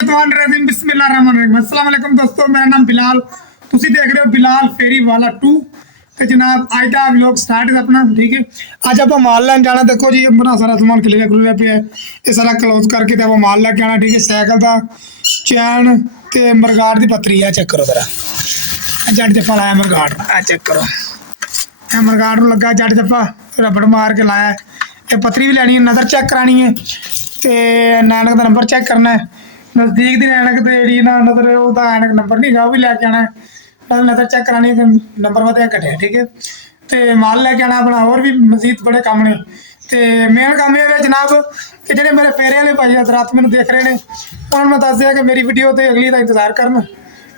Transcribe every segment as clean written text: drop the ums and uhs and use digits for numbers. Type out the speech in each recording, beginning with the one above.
अस्सलामुअलैकुम दोस्तों, मेरा नाम बिलाल, तुसी देख रहे हो बिलाल फेरी वाला 2। तो जनाब आज का व्लॉग स्टार्ट है अपना। ठीक है, आज आप माल लैन जाना। देखो जी बड़ा सारा सामान खिलेगा खुलेगा पे है, ये सारा क्लोज करके तो आप माल लैके आना। ठीक है, साइकिल का चैन ते मरगाड़ की पत्तरी है, चेक करो जरा। जट जप्पा लाया मरगाड़, आ चेक करो, मरगाड़ लगा जट जप्पा रबड़ मार के लाया। ये पत्तरी भी लैनी है, नज़र चेक करानी है, तो नैनक का नंबर चेक करना है। नज़दीक की ऐनक तो जी ना नज़र वह ऐनक नंबर नहीं गा, वो भी लैके आना है। नज़र चेक करानी है, नंबर वधिया घटिया। ठीक है, तो माल लैके आना अपना। होर भी मजीद बड़े काम ने। तो मेन काम यह है जनाब कि जो मेरे फेरे वाले भाई रात मैंने देख रहे हैं, उन्होंने मैं दस दिया कि मेरी वीडियो तो अगली का इंतजार करन।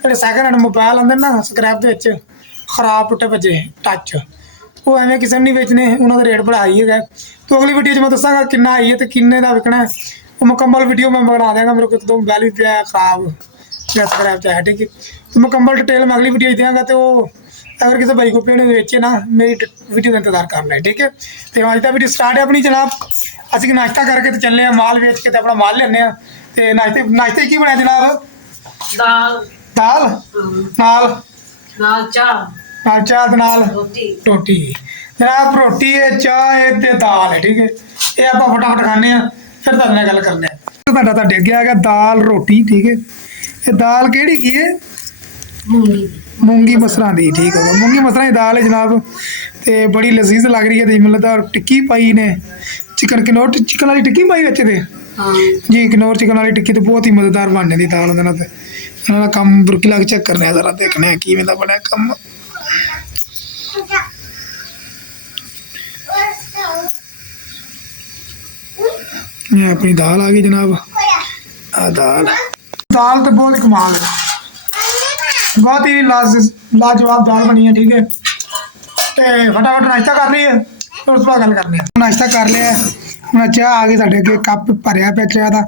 जो सैकेंड हैंड मोबाइल आते ना स्क्रैप के खराब टुटे भजे टच, वो एवं किसी ने नहीं बेचने, उन्होंने रेट बढ़ाई है। तो अगली वीडियो मैं दसागा कि आई है तो किन्ने का विकना है, वो मुकम्मल वीडियो मैं बना देंगा। मेरे को एक दो मोबाइल भी पिया खराब स्क्रैप है। ठीक है, तो मुकम्मल डिटेल मैं अगली वीडियो देंगा। तो अगर किसी भाई को पेड़ बेचे ना, मेरी वीडियो का इंतजार करना है। ठीक है, तो अज का वीडियो स्टार्ट है अपनी जनाब। असं नाश्ता करके तो चलने माल वेच के अपना माल लेने। तो नाश्ते की बनाया जनाब? दाल दाल नाल नाल चाह नाल चाह ते नाल रोटी जनाब। रोटी है, चाह है ते दाल है। ठीक है, ये आप फटाफट खाने फिर तुम गल करने। ਤੁਹਾਡਾ ਤਾਂ ਡਿੱਗ ਗਿਆ ਦਾਲ ਰੋਟੀ। ਠੀਕ ਹੈ, ਇਹ ਦਾਲ ਕਿਹੜੀ ਕੀ ਹੈ? मूंगी मूंगी मसरां दी। ठीक है, मूंगी मसरां की दाल है जनाब, तो बड़ी लजीज लग रही है। तो मतलब टिक्की पाई ने, चिकन किनौर चिकन वाली टिक्की पाई बच्चे थे जी। किनौर चिकन वाली टिक्की तो बहुत ही मजेदार बनने की दाल का कम बुरकी लग चेक करने जरा, देखने कि बने कम। ये अपनी दाल आ गई जनाब। दाल तो बहुत ही कमाल है, बहुत ही लाजवाब दाल बनी है। ठीक है, तो फटाफट नाश्ता कर रही है, फिर उस बाद गल करने। नाश्ता कर लिया, मैं चाह आ गई साढ़े अगे, कप भरया पे चाह का,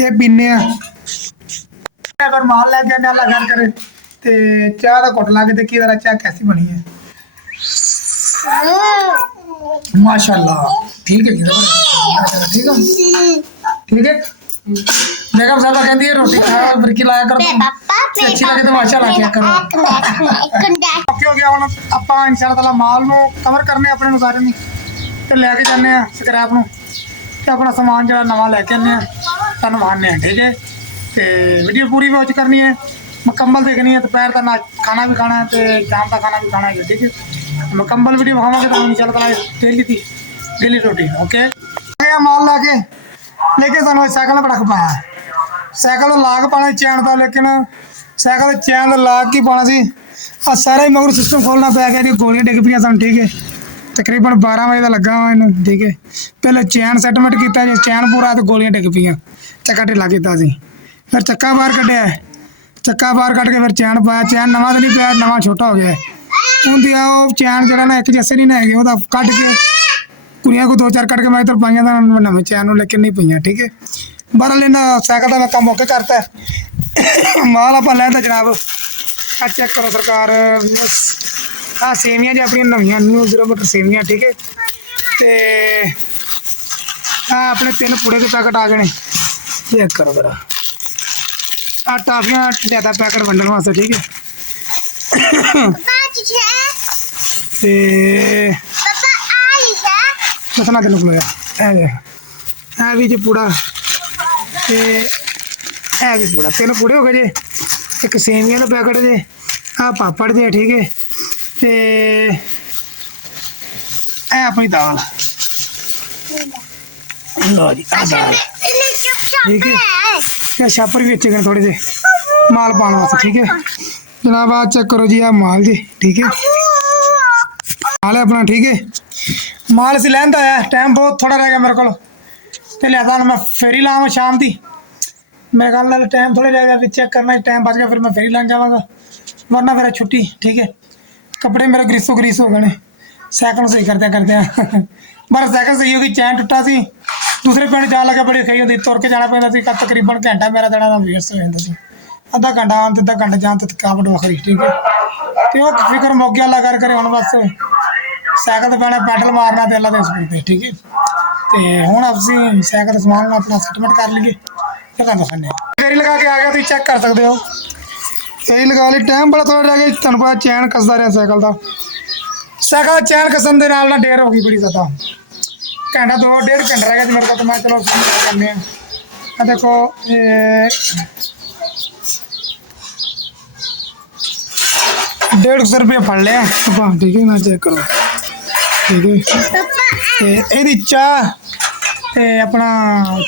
ये पीने। अगर माल लैके आने वाला घर करे तो चाह का घुट ला के देखिए जरा चाह कैसी बनी है। माशाल्लाह ठीक है, ठीक है, ठीक है। बेगम साहब कहती है रोटी खा बुरकी लाया करो, अच्छी लगे तो माशा ला के करो। ओके हो गया हम ਆਪਾਂ इंशाअल्लाह माल ਨੂੰ ਕਵਰ ਕਰਨੇ ਆਪਣੇ ਨੂੰ ਸਾਰੇ ਨੂੰ, ਤੇ ਲੈ ਕੇ ਜਾਂਦੇ ਆ ਸਕ੍ਰੈਪ ਨੂੰ, ਤੇ ਆਪਣਾ ਸਮਾਨ ਜਿਹੜਾ ਨਵਾਂ ਲੈ ਕੇ ਆਉਂਦੇ ਆ ਤੁਹਾਨੂੰ ਮਾਰਨੇ ਆ। ठीक है, ਤੇ ਵੀਡੀਓ ਪੂਰੀ ਵਾਚ ਕਰਨੀ है, मुकम्मल देखनी है। दोपहर का खाना भी खाना है, तो शाम का खाना भी खाना है। ठीक है, मुकम्मल वीडियो दिखावांगे तो इंशाअल्लाह डेली रूटीन। ओके, माल ला के लेके सानू साइकिल बड़ा पाया, साइकिल लाग पाना चैन का, लेकिन साइकिल चैन लाग की पाना सी। सारा ही मगर सिस्टम खोलना पै गया जी, गोलियां डिग पी सन। ठीक है, तकरीबन 12 बजे का लगा वा इन। ठीक है, पहले चैन सैटमेंट किया जी, चैन पूरा तो गोलियां डिग पी, चक्का ढिला किया सी, फिर चक्का बाहर कढ़िया, चक्का बाहर कट के फिर चैन पाया। चैन नवा तो नहीं पाया, नवा छोटा हो गया। उनकी चैन जरा ना एक जैसे नहीं ना है, वो कट के कुड़िया को 2-4 कट के मैं इधर पाइया था नवे चैन लेकिन नहीं पाइया। ठीक है, बहरहाल इन्हें साइकिल का मैं काम मौके करता है। माल आप लैता जनाब, चेक करो सरकार। हाँ सेवियां जी अपनी नवियां न्यू 0 मीटर सेवियां। ठीक है, तो अपने 3 पूड़े के पैकेट आ गए, चेक करो जरा। टाफियां ज़्यादा पैकेट वंडन वास्ते। ठीक है, दसना तेन खलोया है भी जी पूड़ा, तो है भी पूड़ा। 3 पूड़े हो गए जे, एक सेवियां का पैकेट जे, आ पापड़ जे। ठीक है, तो अपनी दाल लो जी, आ दाल। ठीक है, छापर भी अच्छे कर थोड़े से माल पाने वास्ते। ठीक है जनाब, आ चेक करो जी, आ माल जी। ठीक है, माल है अपना। ठीक है, माल से लैंदा है, टाइम बहुत थोड़ा रह गया मेरे को, तो लिया मैं फेरी लावा शाम की। मेरे ख्याल टाइम थोड़े रह गया, चेक करना टाइम बच गया, फिर मैं फेरी लैन जावांगा, वरना मेरा छुट्टी। ठीक है, कपड़े मेरे ग्रीस हो गए, साइकिल सही करते बस साइकिल सही होगी, चैन टुटा सी, दूसरे पिंड जान लगे बड़ी खई होती, तुर के जाना पैंदा सी। तकरीबन घंटा मेरा देना वेस्ट हो जाता सी, अद्धा घंटा आन अद्धा घंटा जान, तो थकावट वखरी। ठीक है, तो फिक्र मौके वाला कर हम बस साइकिल तो पैना, पैडल मारना तो अल्लाह दे स्कूल पे। ठीक है, तो हूँ असी साइकिल समान अपना सैटमेंट कर लीए, फिर तुम दिखाने। ਫੇਰੀ ਲਗਾ ਕੇ ਆ ਗਿਆ, ਤੁਸੀਂ ਚੈੱਕ ਕਰ ਸਕਦੇ ਹੋ। ਫੇਰੀ ਲਗਾ ਲਈ, ਟਾਈਮ ਬੜਾ ਥੋੜਾ ਰਹਿ ਗਿਆ, ਤੁਹਾਨੂੰ ਪਤਾ ਚੈਨ ਕੱਸਦਾ ਰਿਹਾ ਸਾਈਕਲ ਦਾ। ਸਾਈਕਲ ਦਾ ਚੈਨ ਕੱਸਣ ਦੇ ਨਾਲ ਨਾ ਦੇਰ ਹੋ ਗਈ ਬੜੀ ਜ਼ਿਆਦਾ, ਘੰਟਾ 2.5 ਘੰਟਾ ਰਹਿ ਗਿਆ ਤੇ ਮੇਰੇ ਕੋਲ, ਤਾਂ ਮੈਂ ਚਲੋ ਕਰਨੇ ਆ। ਆ ਦੇਖੋ ਇਹ 150 ਰੁਪਏ ਫੜ ਲਿਆ ਆਪਾਂ, ਠੀਕ ਹੈ ਨਾ, ਚੈੱਕ ਕਰੋ, ਠੀਕ ਹੈ। ਤੇ ਇਹਦੀ ਚਾਹ ਤੇ ਆਪਣਾ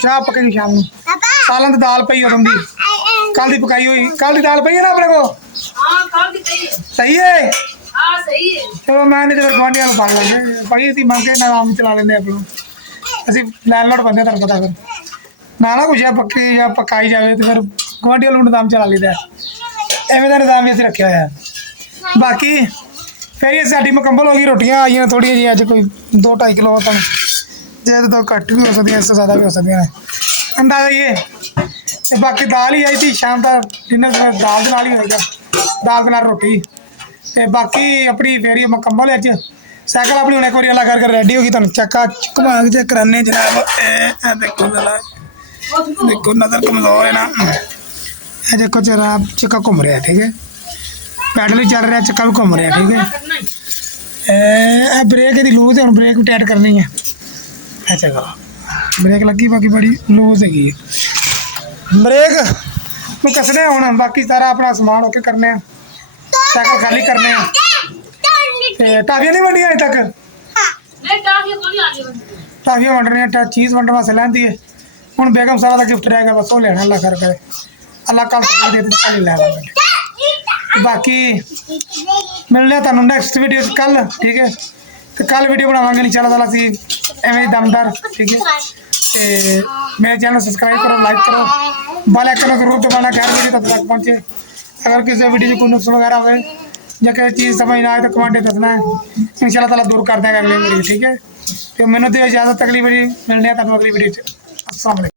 ਚਾਹ ਪੱਕੇਗੀ ਸ਼ਾਮ ਨੂੰ। ਸਾਲਾਂ ਦੀ ਦਾਲ ਪਈ ਉਦੋਂ ਦੀ, ਕੱਲ ਦੀ ਪਕਾਈ ਹੋਈ, ਕੱਲ ਦੀ ਦਾਲ ਪਈ ਹੈ ਨਾ ਆਪਣੇ ਕੋਲ, हाँ कल की सही है। ਸਹੀ ਹੈ। हाँ सही है। ਚਲੋ ਮੈਂ ਨਹੀਂ ਤੇ ਫਿਰ ਗੁਆਂਢੀਆਂ ਨੂੰ ਪਾ ਲਾਂਗੇ, ਪਈ ਸੀ ਮੰਗ ਕੇ ਨਾ ਆਮ ਚਲਾ ਲੈਂਦੇ ਆਪਣਾ, ਅਸੀਂ ਲੈਂਡਲੋਡ ਬੰਦੇ ਤੁਹਾਨੂੰ ਪਤਾ, ਫਿਰ ਨਾ ਕੁਛ ਪੱਕੀ ਜਾਂ ਪਕਾਈ ਜਾਵੇ ਤੇ ਫਿਰ ਗੁਆਂਢੀਆਂ ਨੂੰ ਨਿਜ਼ਾਮ ਚਲਾ ਲਈਦਾ, ਐਵੇਂ ਦਾ ਨਿਜ਼ਾਮ ਵੀ ਅਸੀਂ ਰੱਖਿਆ ਹੋਇਆ। ਬਾਕੀ ਫਿਰ ਇਹ ਸਾਡੀ ਮੁਕੰਮਲ ਹੋ ਗਈ, ਰੋਟੀਆਂ ਆਈਆਂ ਥੋੜ੍ਹੀਆਂ ਜਿਹੀਆਂ, ਅੱਜ ਕੋਈ 2-2.5 ਕਿਲੋ ਤਾਂ ਜ਼ਿਆਦਾ ਤੋਂ ਘੱਟ ਵੀ ਹੋ ਸਕਦੀਆਂ, ਇਸ ਤੋਂ ਜ਼ਿਆਦਾ ਵੀ ਹੋ ਸਕਦੀਆਂ ਨੇ, ਅੰਦਾਜ਼ਾ ਹੀ ਹੈ। ਤੇ ਬਾਕੀ ਦਾਲ ਹੀ ਆਈ ਸੀ ਸ਼ਾਮ ਦਾ ਡਿਨਰ, ਦਾਲ ਦੇ ਨਾਲ ਹੀ ਹੋਏਗਾ, ਦਾਲ ਦੇ ਨਾਲ ਰੋਟੀ। ਤੇ ਬਾਕੀ ਆਪਣੀ ਫੇਰੀ ਮੁਕੰਮਲ ਹੈ। ਅੱਜ ਸਾਈਕਲ ਆਪਣੀ ਹੁਣ ਇੱਕ ਵਾਰੀ ਅੱਲਾ ਕਰਕੇ ਰੈਡੀ ਹੋ ਗਈ, ਤੁਹਾਨੂੰ ਚੱਕਾ ਘੁਮਾ ਕੇ ਚੈੱਕ ਕਰਾਨੇ ਜਨਾਬ। ਇਹ ਦੇਖੋ ਜਰਾ, ਦੇਖੋ ਨਜ਼ਰ ਕਮਜ਼ੋਰ ਹੈ ਨਾ, ਇਹ ਦੇਖੋ ਜਰਾ ਚੱਕਾ ਘੁੰਮ ਰਿਹਾ, ਠੀਕ ਹੈ, ਪੈਡਲ ਵੀ ਚੱਲ ਰਿਹਾ, ਚੱਕਾ ਵੀ ਘੁੰਮ ਰਿਹਾ, ਠੀਕ ਹੈ। करना है। ਇਹ ਬ੍ਰੇਕ ਇਹਦੀ ਲੂਜ਼ ਹੈ, ਹੁਣ ਬ੍ਰੇਕ ਵੀ ਟਾਈਟ ਕਰਨੀ ਹੈ। ਅੱਛਾ ਕਰੋ, ਬ੍ਰੇਕ ਲੱਗੀ, ਬਾਕੀ ਬੜੀ ਲੂਜ਼ ਹੈਗੀ ਹੈ, ਬ੍ਰੇਕ ਨੂੰ ਕੱਸਦੇ ਹਾਂ ਹੁਣ। ਬਾਕੀ ਸਾਰਾ ਆਪਣਾ ਸਮਾਨ ਓਕੇ ਕਰਨੇ ਆ, ਸਾਈਕਲ ਖਾਲੀ ਕਰਨੇ ਆ। ਤੇ ਟਾਫੀਆਂ ਨਹੀਂ ਵੰਡੀਆਂ ਅਜੇ ਤੱਕ, नहीं टाफी को नहीं आगे बढ़ती। ਟਾਫੀਆਂ ਵੰਡ ਰਹੀਆਂ, ਚੀਜ਼ ਵੰਡਣ ਵਾਸਤੇ ਲੈਂਦੀ ਹੈ। ਹੁਣ ਬੇਗਮ ਸਾਰਾ ਦਾ ਗਿਫਟ ਰਹਿ ਗਿਆ, ਬਸ ਉਹ ਲੈਣਾ, ਅੱਲਾ ਕਰ ਕਰੇ, ਅੱਲਾ ਕੱਲ ਦੇ ਦੇ ਕੱਲ ਲੈ ਲਾਂਗੇ। ਬਾਕੀ ਮਿਲਦੇ ਆ ਤੁਹਾਨੂੰ ਨੈਕਸਟ ਵੀਡੀਓ 'ਚ ਕੱਲ, ਠੀਕ ਹੈ। ਤੇ ਕੱਲ ਵੀਡੀਓ ਬਣਾਵਾਂਗੇ ਇਨਸ਼ਾਅੱਲਾ ਤਾਲਾ ਅਸੀਂ ਐਵੇਂ ਦਮਦਾਰ, ਠੀਕ ਹੈ। ਤੇ मेरे चैनल सब्सक्राइब करो, लाइक करो, बेल आइकन जरूर दबाना, हर वीडियो तक पहुँचे। अगर किसी वीडियो में कोई नुक्स वगैरह हो या किसी चीज़ समझ ना आए तो कमेंट दसना है, इंशाल्लाह ताला दूर कर देगा अगली वीडियो, ठीक है। तो मैंने तो इजाज़त, अगली वीडियो मिलने अगली वीडियो। अस्सलाम वालेकुम।